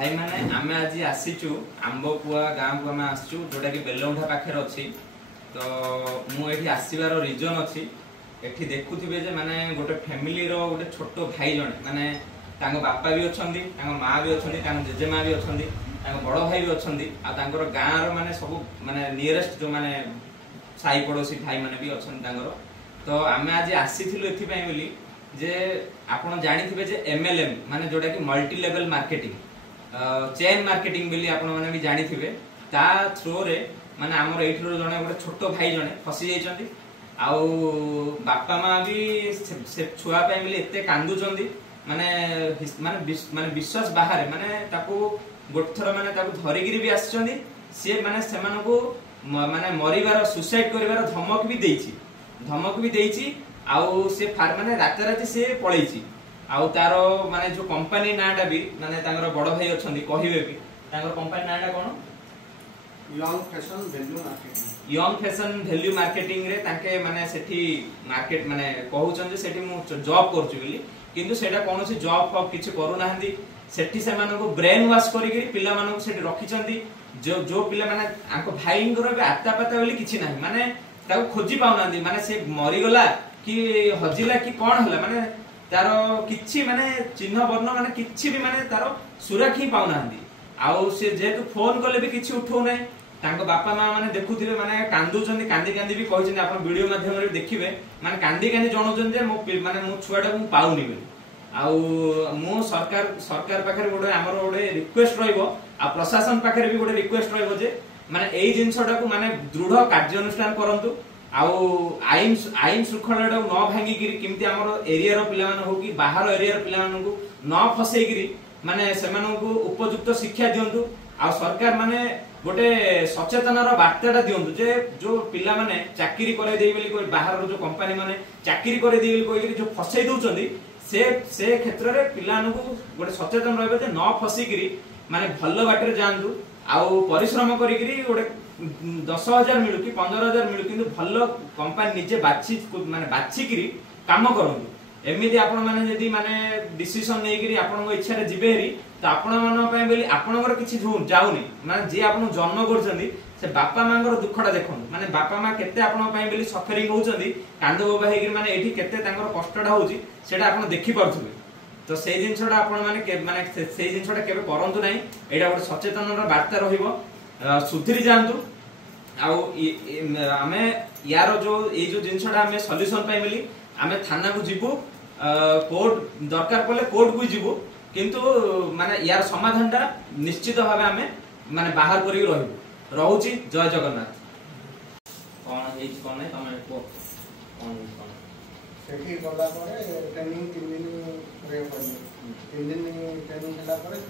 भाई माने आमे आज आसीचु आंबकुआ गाँव को आमे आसचु जोटा कि बेलौंढा पाखे अच्छी। तो मु एठी आसीबार रीजन अच्छी एठी देखुथिबे जे माने गोटे फैमिली रो गोटे छोट भाई जणे माने तांको बापा भी अछंदी, तांको माँ भी अछंदी, तांको जेजेमा भी अछंदी, तांको बड़ भाई भी अछंदी आ तांकर गाँ रो माने सब माने नियरेस्ट जो माने साई पड़ोसी भाई माने भी अछंदी तांकर। तो आमे आज आसीथिलु एथि पई बोली जे आपण जानिथिबे जे एमएलएम माने जोटा कि multi level marketing chain marketing बोली आपण माने भी जानिथिबे ता थ्रो रे माने हमर एठरो जने गोटे छोट भाई जने फसी जाइछंती आउ बापा माँ भी से छुआ पे मिले एते कांदु चंदी माने माने विश्वास बाहर माने ताको गोटे थर माने ताको धरिगिरी भी आछंदी से माने सेमानको माने मरिबार सुसाइड करिबार धमक भी देइछि आउ से फार माने रात रात से पळैछि आउ तारो माने जो कंपनी नाटा भी माने तांगर बड़ भाई अछंदी कहिबे भी तांगर कंपनी नाटा कोन young fashion value marketing. Young fashion value marketing रे ताके माने सेठी मार्केट माने कहउछन जे सेठी मु जॉब करछु बोली किंतु सेटा कोनोसी जॉब फॉब किछ करू नाहंदी सेठी से मानको ब्रेन वॉश करिके पिला मानको सेठी रखिचंदी जो जो पिला माने आको भाईंगर बे आत्ता पता बोली किछ नाही माने ताको खोजी पाउनांदी माने से मरि गला कि हजिला कि कोन हला माने तारो किछि माने चिन्ह वर्ण माने किछि भी माने तारो सुरक्षा पाउनांदी आउ से जेतु फोन कले भी किछि उठौ नै तांको बापा माँ माने देखुथिबे माने कांदुचंदी कांदी कांदी भी कहिचंदी आपण वीडियो माध्यम रे देखिबे माने कांदी कांदी जणौचंदी जे मो माने मो छुआटा मु पाउनी बोली आउ मो सरकार पाखरे गोटे हमर गोटे रिक्वेस्ट रहइबो आ प्रशासन पाखरे भी गोटे रिक्वेस्ट रहइबो जे माने एई जिंसटा को माने दृढ़ कार्यानुष्ठान करंतु आउ आईन श्रृंखला न भांगी गिरी किमती हमर एरिया रो पिला माने हो कि बाहर एरिया रो पिला माने को न फसई गिरी माने सेमानकु उपयुक्त शिक्षा दियंतु आ सरकार माने गोटे सचेतनर वार्ताटा दियंतु जे जो पिला माने चाकरी करे देई बोली कोइ बाहर जो कंपनी माने चाकरी करे देई बोली कोइ जो फसई दउचंदी से क्षेत्र रे पिलानकु गोटे सचेतन रहबे जे न फसी गिरी माने भलो बाटरे जांदु आउ परिश्रम करी गिरी गोटे 10,000 मिलु कि 15,000 मिलु किंतु भलो कंपनी निजे बाछि गिरी काम करंतु एमिति आपण माने जदी माने डिसिजन नै गिरी आपन इच्छा रे जिबे हेरी तो आपण मन पय बोली आपनकर किछि जाउनी माने जे आपण जन्म करछंदी से बापा मांगर दुखडा देखन माने बापा मां केते आपण पय बोली सफरिंग होउछंदी कांदो बाबा हेगिरी माने एठी केते तांकर कष्टडा होउची सेटा आपण देखि परथुबे तो से जिनसडा आपण माने से जिनसडा केबे करंतु नै एडा गोटे सचेतनर वार्ता रहिबो सुधरी जांतु आउ आमे यार जो ए जो जिनसडा आमे सॉल्यूशन पाइ बोली आमे थाना को जिबु कोर्ट दरकार पले कोर्ट को जिबु किंतु माने यार समाधानटा निश्चित भाबे आमे माने बाहर करी रहूची। जय जगन्नाथ। कोन हेच कोन नै तमे को कोन सेठी गला परे ट्रेनिंग 3 दिन रे पड़े 3 दिन ट्रेनिंग हला परे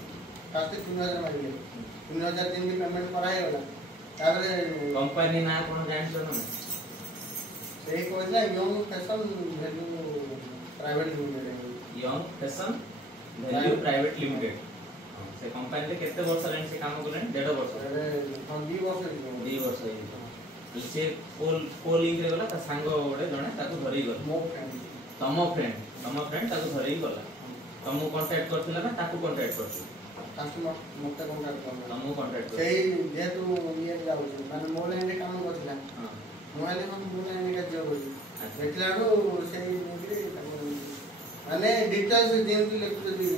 काते 3000 मारिले 3000 दिन की पेमेंट कराय होला तारे कंपनी ना कोन जानि छ न सेही कहला young fashion value private limited young fashion value private limited से कंपनी ले केते वर्ष रहन से काम करले 1.5 वर्ष अरे 2 वर्ष हे से कोल लिंक रे गला ता संग ओडे जणे ताको धरि गला मो फ्रेंड तमो फ्रेंड ताको धरि गला तमो कांटेक्ट करथिला ना ताको कांटेक्ट करथि कस्टमर मते कांटेक्ट करला तमो कांटेक्ट सेही जेतु ये जाउ माने मो लाइन रे काम करथिला हां मो लाइन रे जॉब होई देखलाडो सेही निकरी माने डिटेल्स जेंतु लेखुती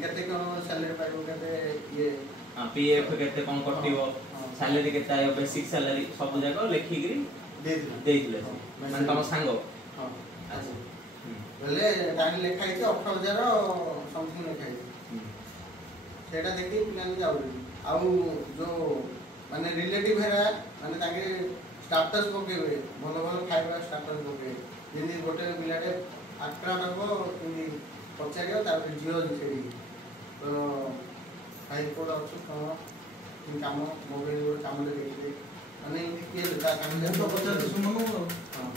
केते कोन सैलरी पाइबो केते ये हां पीएफ केते कोन कटिबो सैलरी केते आयो बेसिक सैलरी सब जाको लेखि गिरी देइले माने तम संग हां अच्छा बोले टाइम लेखाइ छै 18000 समथिंग लेखाइ सेटा देखि प्लान जाउ आउ जो माने रिलेटिव हेरा माने ताके स्टेटस पकेबे भलो भलो खाइबा स्टेटस पकेबे जेनी गोटे बिलाडे आक्रांत हो कि पचारियो ता जियो दिसेडी तो फाइल कोड अछि कोन काम मोबाइल रो काम ले देखि माने के ता काम ले तो पचार सुमनो हां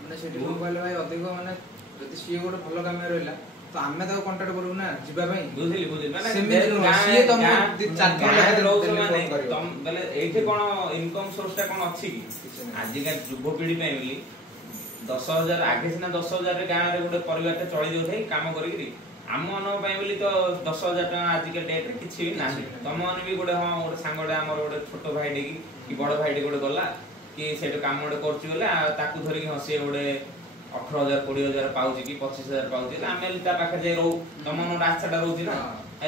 माने सेठी मोबाइल भाई अधिक माने जति सी गोटे भलो काम रहला तो आमे ता कांटेक्ट करबो ना जिबा भाई बुझिली माने सी तो चार लाख लोग माने तुम बोले एठी कोन इनकम सोर्स ता कोन अछि कि आज का युवा पीढ़ी पे मिली 10,000 आगे सिना 10,000 रे गां रे गोटे परिवार चली जाउ थाई काम करी ଆମ ମାନଙ୍କ ପାଇଁ ବୋଲି ତ 10,000 ଟଙ୍କା ଆଜିକା ଡେଟ୍ ରେ କିଛି ବି ନାହିଁ। ତମ ମାନେ ବି ଗୋଟେ ହଁ ଗୋଟେ ସାଙ୍ଗଟେ ଆମର ଗୋଟେ ଛୋଟ ଭାଇଟେ କି ବଡ ଭାଇଟେ ଗୋଟେ ଗଲା କି ସେଠି କାମ ଗୋଟେ କରୁଛି ବୋଲେ ତାକୁ ଧରିକି ହଁ ସିଏ ଗୋଟେ 18,000 20,000 ପାଉଛି କି 25,000 ପାଉଛି ହେଲେ ଆମେ ତା ପାଖରେ ଯାଇ ରହୁ। ତମ ମାନଙ୍କର ଆଶାଟା ରହୁଛି ନା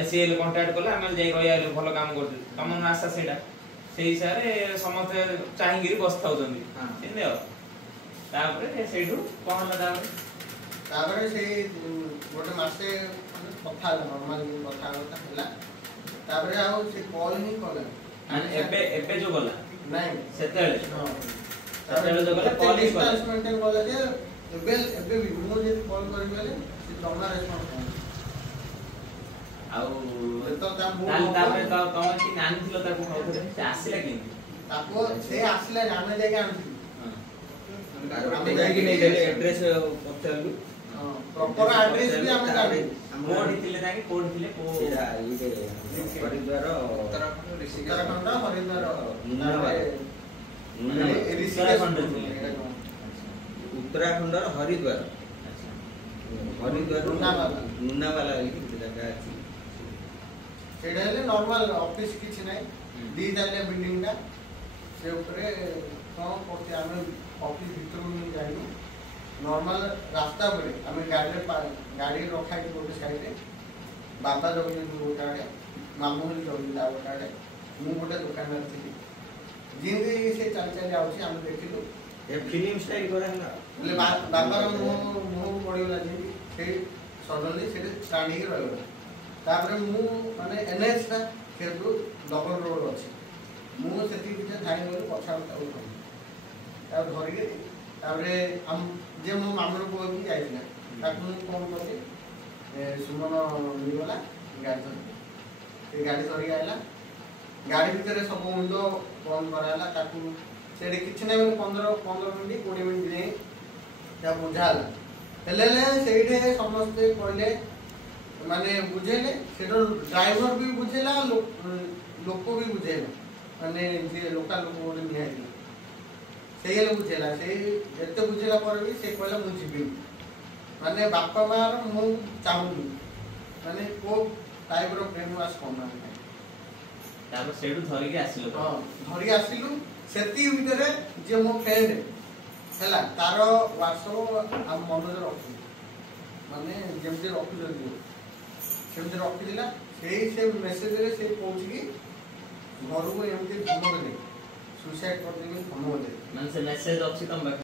ସିଏ ହେଲେ କଣ୍ଟାକ୍ଟ କଲେ ଆମେ ଯାଇ ରହିବା ଭଲ କାମ କରୁଛୁ ତମ ମାନଙ୍କର ଆଶା ସେଇଟା। ସେଇ ହିସାବରେ ସମସ୍ତେ ଚାହିଁକିରି ବସିଥାଉଛନ୍ତି ସେମିତି ଆଉ। ତାପରେ ସେଇଠୁ କଣ ହେଲା ତାପରେ ସେଇ ଗୋଟେ ମାସେ କଥା ହେଲା ନର୍ମାଲି କଥା ହେଲା। ତାପରେ ଆଉ ସେ କଲ୍ ହିଁ କଲେ ଏବେ ଯୋଉ ଗଲା ନାଇଁ ସେତେବେଳେ ସେତେବେଳେ ଯୋଉ ଗଲା କଲ୍ ଡିଷ୍ଟାନ୍ସ ମେଣ୍ଟେନ କଲେ ଯେ ଏବେ ବି ମୁଁ ଯଦି କଲ୍ କରିବି ଗଲେ ସେ ଜମା ରେସ୍ପନ୍ସ କରୁନି। ଆଉ ତାପରେ ତମେ କି ଆଣିଥିଲ ତାକୁ ସେ ଆସିଲା କେମିତି? ତାକୁ ସେ ଆସିଲା ଆମେ ଯାଇକି ଆଣିଥିଲୁ। ଆମେ ଯାଇକି ନେଇଦେଲେ ଆଡ୍ରେସ ପଚାରିଲୁ। ପ୍ରପର ଆଡ୍ରେସ ବି ଆମେ ଜାଣିଛୁ। କୋଉଠି ଥିଲେ ତାଙ୍କେ କୋଉଠି ଥିଲେ ହରିଦ୍ୱାର ଉତ୍ତରାଖଣ୍ଡ ହରିଦ୍ୱାର ଉତ୍ତରାଖଣ୍ଡର ହରିଦ୍ୱାର ନୁନାବାଲା ଜାଗା ଅଛି। ସେଇଟା ହେଲେ ନର୍ମାଲ ଅଫିସ କିଛି ନାହିଁ 2 ତାଲିଆ ବିଲ୍ଡିଂ ଟା ସେ ଉପରେ କଣ କରୁଛି ଆମେ ଅଫିସ ଭିତରକୁ ଯାଇନୁ। ନର୍ମାଲ ରାସ୍ତା ଉପରେ ଆମେ ଗାଡି ରଖାଇଛୁ ଗୋଟେ ସାଇଡରେ। ବାବା ଜଗିଛନ୍ତି ଗୋଟେ ଆଡେ ମାମୁଁ ହେଲେ ଜଗିଛନ୍ତି ଆଉ ଗୋଟେ ଆଡେ ମୁଁ ଗୋଟେ ଦୋକାନରେ ଥିଲି। ଯେମିତି ସେ ଚାଲି ଚାଲି ଆଉଛି ଆମେ ଦେଖିଲୁ ଫିଲ୍ମ ଷ୍ଟାଇଲ କରାହେଲା ବୋଲେ ବାବାର ମୁହଁ ପଡିଗଲା ଯେମିତି ସେଇ ସଡନଲି ସେଠି ଷ୍ଟାଣ୍ଡ ହେଇକି ରହିଗଲା। ତାପରେ ମୁଁ ମାନେ NH ଟା ସେଠୁ ଡବଲ ରୋଡ ଅଛି ମୁଁ ସେଠି ଭିତରେ ଧାଇଁ ଗଲି ପଛାଡୁ ତାକୁ ଧରିକି ତାପରେ ଯେ ମୋ ମାମୁଁ ପୁଅ ବି ଯାଇଥିଲା ତାକୁ ମୁଁ ଫୋନ କଲି ସୁମନ ମିଳିଗଲା ଗାଡ଼ି ଧରିକି ସେ ଗାଡ଼ି ଧରିକି ଆସିଲା। ଗାଡ଼ି ଭିତରେ ସବୁ ୱିଣ୍ଡୋ ବନ୍ଦ କରାହେଲା। ତାକୁ ସେଠି କିଛି ନାହିଁ ମାନେ 15 ମିନିଟ୍ 20 ମିନିଟ୍ ଯାଇ ଯାହା ବୁଝା ହେଲା। ହେଲେ ସେଇଠି ସମସ୍ତେ କହିଲେ ମାନେ ବୁଝେଇଲେ ସେଟା ଡ୍ରାଇଭର ବି ବୁଝେଇଲା ଲୋକ ବି ବୁଝେଇଲା ମାନେ ଯିଏ ଲୋକାଲ ଲୋକ ଗୋଟେ ନିଆହେଇଥିଲା ସେଇ ହେଲେ ବୁଝେଇଲା। ସେଇ ଯେତେ ବୁଝେଇଲା ପରେ ବି ସେ କହିଲା ମୁଁ ଯିବିନି ମାନେ ବାପା ମାଆର ମୁଁ ଚାହୁଁନି ମାନେ କୋଉ ଟାଇପର ବ୍ରେନ୍ ୱାଶ କରୁନାହାନ୍ତି। ତାପରେ ସେଇଠୁ ଧରିକି ଆସିଲୁ? ହଁ ଧରିକି ଆସିଲୁ। ସେତିକି ଭିତରେ ଯିଏ ମୋ ଫ୍ରେଣ୍ଡ ହେଲା ତାର ହ୍ୱାଟ୍ସଆପ ଆମ ମନରେ ରଖୁ ମାନେ ଯେମିତି ରଖୁଛନ୍ତି ସେମିତି ରଖିଥିଲା। ସେ ମେସେଜରେ ସେ କହୁଛି କି ଘରକୁ ଏମିତି ଧମକ ଦେଇ ସୁସାଇଡ୍ କରିଦେବି ଧମକ ଦେଇ। ମାନେ ସେ ମେସେଜ ଅଛି ତମ ପାଖରେ?